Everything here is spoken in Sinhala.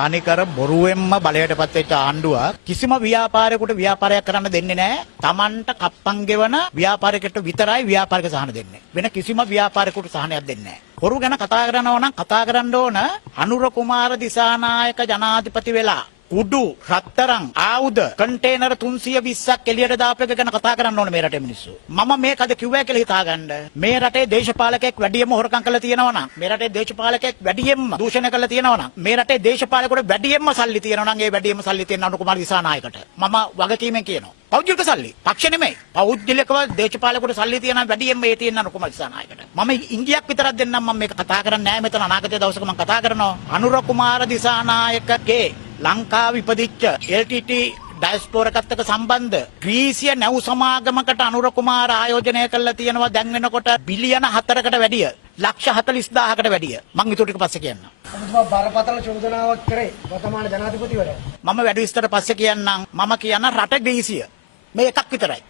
තනිකර බොරුවෙන්ම බලයට පත් වෙච්ච ආණ්ඩුවක් කිසිම ව්‍යාපාරයකට ව්‍යාපාරයක් කරන්න දෙන්නේ නැහැ. Tamanට කප්පන් ගෙවන ව්‍යාපාරයකට විතරයි ව්‍යාපාරික සහන දෙන්නේ. වෙන කිසිම ව්‍යාපාරයකට සහනයක් දෙන්නේ නැහැ. බොරු ගැන කතා කරනවා නම් කතා කරන්න ඕන අනුර කුමාර දිසානායක ජනාධිපති වෙලා උඩු රත්තරන් ආයුධ කන්ටේනර් 320ක් එළියට දාපු එක ගැන කතා කරන්න ඕනේ මේ රටේ මිනිස්සු. මම මේකද කිව්වා කියලා හිතාගන්න. මේ රටේ දේශපාලකයෙක් වැඩියෙන්ම හොරකම් කරලා තියෙනවා නම්, මේ රටේ දේශපාලකයෙක් වැඩියෙන්ම දූෂණය කරලා තියෙනවා නම්, මේ රටේ දේශපාලකෙකුට වැඩියෙන්ම සල්ලි තියෙනවා නම් ඒ වැඩියෙන්ම සල්ලි තියෙන අනුර කුමාර දිසානායකට මම වගකීමෙන් කියනවා. පෞද්ගලික සල්ලි පක්ෂ නෙමෙයි. පෞද්ගලිකව දේශපාලකෙකුට සල්ලි තියෙනවා වැඩියෙන්ම ඒ තියෙන අනුර කුමාර දිසානායකට. මම ඉංගියක් විතරක් දෙන්නම්. මම මේක කතා කරන්නේ නැහැ මෙතන. අනාගතයේ දවසක මම කතා කරනවා. අනුර කුමාර දිසානායකගේ ලංකාව ඉපදිච්ච LTT ඩයස්පෝරාකත් එක්ක සම්බන්ධ ග්‍රීසිය නැව් සමාගමකට අනුර කුමාර ආයෝජනය කරලා තියෙනවා දැන් වෙනකොට බිලියන 4කට වැඩිය ලක්ෂ 40000කට වැඩිය. මම ඊට ටික පස්සේ කියන්නම්. ඔබතුමා බරපතල චෝදනාවක් කරේ වර්තමාන ජනාධිපතිවරයා. මම වැඩි විස්තර පස්සේ කියන්නම්. මම කියන රට ග්‍රීසිය මේ එකක් විතරයි.